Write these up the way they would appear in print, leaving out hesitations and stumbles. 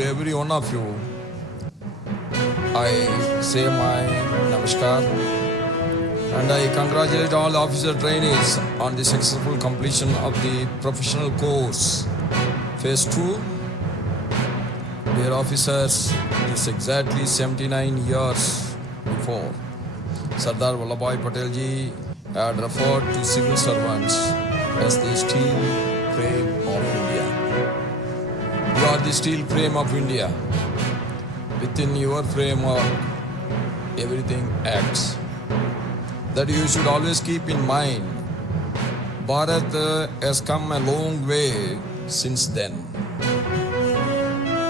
every one of you, I say my namaskar and I congratulate all officer trainees on the successful completion of the professional course phase 2. Dear officers, it is exactly 79 years before Sardar Vallabhbhai Patel ji had referred to civil servants as the steel frame of India. You are the steel frame of India. Within your framework, everything acts. That you should always keep in mind. Bharat has come a long way since then.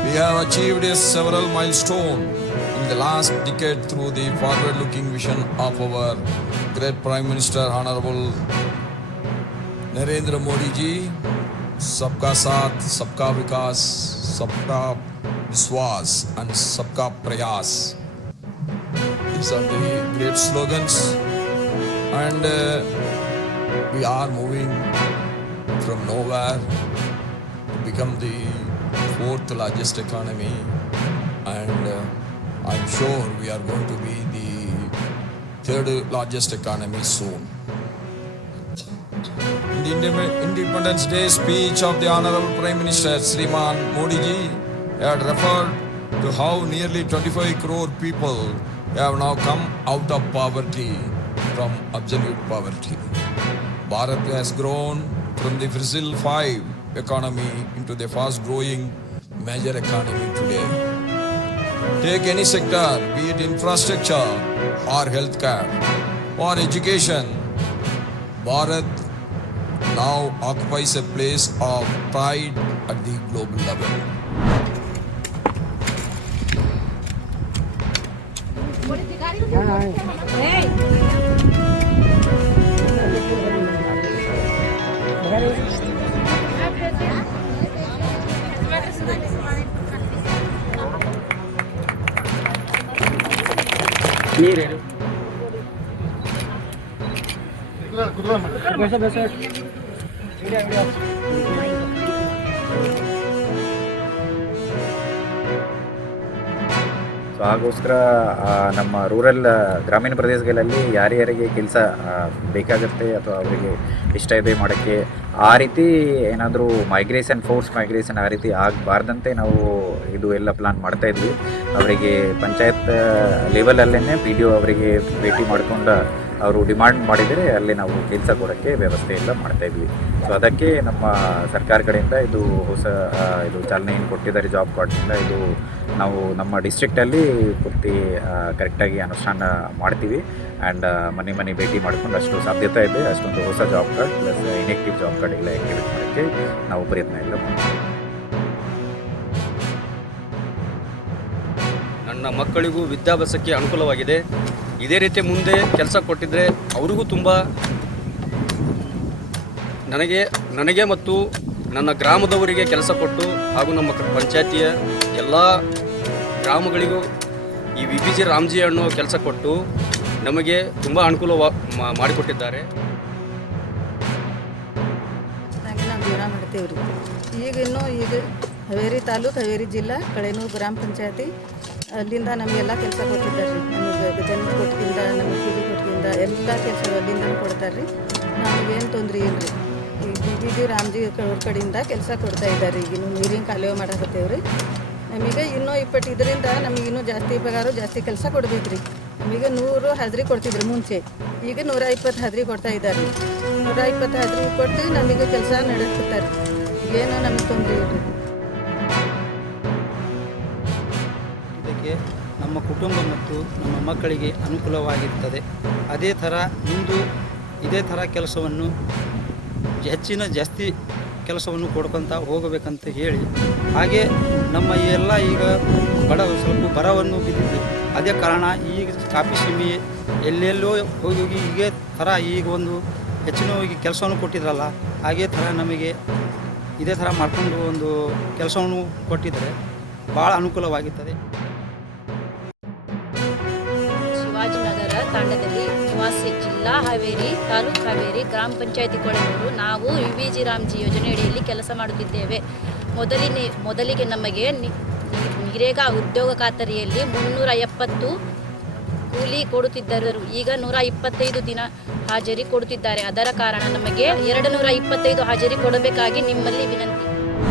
We have achieved several milestones in the last decade through the forward-looking vision of our great Prime Minister, Honorable Narendra Modi ji. Sabka Saath, Sabka Vikas, Sabka Vishwas and Sabka Prayas. These are the great slogans, and we are moving from nowhere to become the 4th largest economy, and I'm sure we are going to be the 3rd largest economy soon. In the Independence Day speech of the Honorable Prime Minister Shriman Modi ji had referred to how nearly 25 crore people have now come out of poverty, from absolute poverty. Bharat has grown from the fossil 5 economy into the fast growing major economy today. Take any sector, be it infrastructure or healthcare or education, Bharat now occupies a place of pride at the global level. So ಹಾಗೋಸ್ಕರ ನಮ್ಮ rural ಗ್ರಾಮೀಣ ಪ್ರದೇಶಗಳಲ್ಲಿ ಯಾರ್ಯಾರಿಗೆ ಕೆಲಸ ಬೇಕಾಗುತ್ತೆ ಅಥವಾ ಅವರಿಗೆ ಇಷ್ಟ ಇದೆ ಮಾಡೋಕ್ಕೆ, ಆ ರೀತಿ ಏನಾದರೂ ಫೋರ್ಸ್ ಮೈಗ್ರೇಷನ್ ಆ ರೀತಿ ಆಗಬಾರ್ದಂತೆ ನಾವು ಇದು ಎಲ್ಲ ಪ್ಲಾನ್ ಮಾಡ್ತಾಯಿದ್ವಿ. ಅವರಿಗೆ ಪಂಚಾಯತ್ ಲೆವೆಲಲ್ಲೇ PDO ಅವರಿಗೆ ಭೇಟಿ ಮಾಡಿಕೊಂಡು ಅವರು ಡಿಮಾಂಡ್ ಮಾಡಿದರೆ ಅಲ್ಲಿ ನಾವು ಕೆಲಸ ಕೊಡೋಕ್ಕೆ ವ್ಯವಸ್ಥೆ ಎಲ್ಲ ಮಾಡ್ತಾಯಿದ್ವಿ. ಸೊ ಅದಕ್ಕೆ ನಮ್ಮ ಸರ್ಕಾರ ಕಡೆಯಿಂದ ಇದು ಹೊಸ ಇದು ಚಾಲನೆಯನ್ನು ಕೊಟ್ಟಿದ್ದಾರೆ. ಜಾಬ್ ಕಾರ್ಡ್ನಿಂದ ಇದು ನಾವು ನಮ್ಮ ಡಿಸ್ಟ್ರಿಕ್ಟಲ್ಲಿ ಪೂರ್ತಿ ಕರೆಕ್ಟಾಗಿ ಅನುಷ್ಠಾನ ಮಾಡ್ತೀವಿ. ಆ್ಯಂಡ್ ಮನೆ ಭೇಟಿ ಮಾಡ್ಕೊಂಡು ಅಷ್ಟು ಸಾಧ್ಯತೆ ಇದೆ ಅಷ್ಟೊಂದು ಹೊಸ job card plus inactive job card ಎಲ್ಲ ಆ್ಯಕ್ಟಿವೇಟ್ ಮಾಡೋಕ್ಕೆ ನಾವು ಪ್ರಯತ್ನ ಎಲ್ಲ ಮಾಡ್ತೀವಿ. ನನ್ನ ಮಕ್ಕಳಿಗೂ ವಿದ್ಯಾಭ್ಯಾಸಕ್ಕೆ ಅನುಕೂಲವಾಗಿದೆ. ಇದೇ ರೀತಿ ಮುಂದೆ ಕೆಲಸ ಕೊಟ್ಟಿದ್ದರೆ ಅವರಿಗೂ ತುಂಬ ನನಗೆ ಮತ್ತು ನನ್ನ ಗ್ರಾಮದವರಿಗೆ ಕೆಲಸ ಕೊಟ್ಟು ಹಾಗೂ ನಮ್ಮ ಪಂಚಾಯತಿಯ ಎಲ್ಲ ಗ್ರಾಮಗಳಿಗೂ ಈ VBG ರಾಮ್ಜಿ ಅನ್ನೋ ಕೆಲಸ ಕೊಟ್ಟು ನಮಗೆ ತುಂಬ ಅನುಕೂಲ ಮಾಡಿಕೊಟ್ಟಿದ್ದಾರೆ. ನಾವು ಜೀವನ ಮಾಡ್ತೇವೆ ರೀ. ಈಗ ಹಾವೇರಿ ತಾಲೂಕು, ಹಾವೇರಿ ಜಿಲ್ಲಾ, ಕಳೇನೂರು ಗ್ರಾಮ ಪಂಚಾಯತಿ ಅಲ್ಲಿಂದ ನಮಗೆಲ್ಲ ಕೆಲಸ ಕೊಟ್ಟಿದ್ದಾರೆ ರೀ. ನಮಗೆ ಜನ ಕೊಟ್ಟಿಂದ, ನಮಗೆ ಕೂಲಿ ಕೊಟ್ಟಿಂದ ಎಲ್ಲ ಕೆಲಸ ಅಲ್ಲಿಂದ ಕೊಡ್ತಾರೆ ರೀ. ನಮಗೇನು ತೊಂದರೆ ಇಲ್ಲ ರೀ. ಈ VBG ರಾಮ್ಜಿ ಅವ್ರ ಕಡೆಯಿಂದ ಕೆಲಸ ಕೊಡ್ತಾ ಇದ್ದಾರೆ. ಈಗಿನ್ನೂ ನೀರಿನ ಕಾಲುವೆ ಮಾಡಕತ್ತೇವೆ ರೀ. ನಮಗೆ ಇನ್ನೂ 20 ಇದರಿಂದ ನಮಗಿನ್ನೂ ಜಾಸ್ತಿ ಪಗಾರು, ಜಾಸ್ತಿ ಕೆಲಸ ಕೊಡ್ಬೇಕು ರೀ. ನಮಗೆ 100 ಹಾಜರಿ ಕೊಡ್ತಿದ್ರು ಮುಂಚೆ, ಈಗ 120 ಹಾಜರಿ ಕೊಡ್ತಾ ಇದ್ದಾರೆ. 120 ಹಾಜರಿ ಕೊಟ್ಟು ನಮಗೆ ಕೆಲಸ ನಡೆಸ್ತಾರೆ. ಏನು ನಮಗೆ ತೊಂದರೆ ಇಲ್ಲ ರೀ. ಇದಕ್ಕೆ ನಮ್ಮ ಕುಟುಂಬ ಮತ್ತು ನಮ್ಮ ಮಕ್ಕಳಿಗೆ ಅನುಕೂಲವಾಗಿರ್ತದೆ. ಅದೇ ಥರ ಮುಂದೆ ಇದೇ ಥರ ಕೆಲಸವನ್ನು ಜಾಸ್ತಿ ಕೆಲಸವನ್ನು ಕೊಡ್ಕೊತ ಹೋಗಬೇಕಂತ ಹೇಳಿ, ಹಾಗೆ ನಮ್ಮ ಎಲ್ಲ ಈಗ ಸ್ವಲ್ಪ ಬರವನ್ನು ಬಿದ್ದಿದೆ. ಅದೇ ಕಾರಣ ಈಗ ಕಾಫಿ ಸೀಮೆ ಎಲ್ಲೆಲ್ಲೋ ಹೋಗಿ ಹೀಗೆ ಥರ ಈಗ ಒಂದು ಹೆಚ್ಚಿನ ಕೆಲಸವನ್ನು ಕೊಟ್ಟಿದ್ರಲ್ಲ, ಹಾಗೇ ಥರ ನಮಗೆ ಇದೇ ಥರ ಮಾಡಿಕೊಂಡು ಒಂದು ಕೆಲಸವನ್ನು ಕೊಟ್ಟಿದ್ದರೆ ಭಾಳ ಅನುಕೂಲವಾಗಿರ್ತದೆ. ಶಿವಾಜಿನಗರ ತಾಂಡದಲ್ಲಿ ನಿವಾಸಿ, ಜಿಲ್ಲಾ ಹಾವೇರಿ, ತಾಲೂಕು ಹಾವೇರಿ, ಗ್ರಾಮ ಪಂಚಾಯತಿ ಕೊಳೆನೂರು. ನಾವು VBG ರಾಮ್ಜಿ ಯೋಜನೆಯಡಿಯಲ್ಲಿ ಕೆಲಸ ಮಾಡುತ್ತಿದ್ದೇವೆ. ಮೊದಲಿಗೆ ನಮಗೆ ನರೇಗಾ ಉದ್ಯೋಗ ಖಾತರಿಯಲ್ಲಿ 370 ಕೂಲಿ ಕೊಡುತ್ತಿದ್ದರು. ಈಗ 125 ದಿನ ಹಾಜರಿ ಕೊಡುತ್ತಿದ್ದಾರೆ. ಅದರ ಕಾರಣ ನಮಗೆ 225 ಹಾಜರಿ ಕೊಡಬೇಕಾಗಿ ನಿಮ್ಮಲ್ಲಿ ವಿನಂತಿ.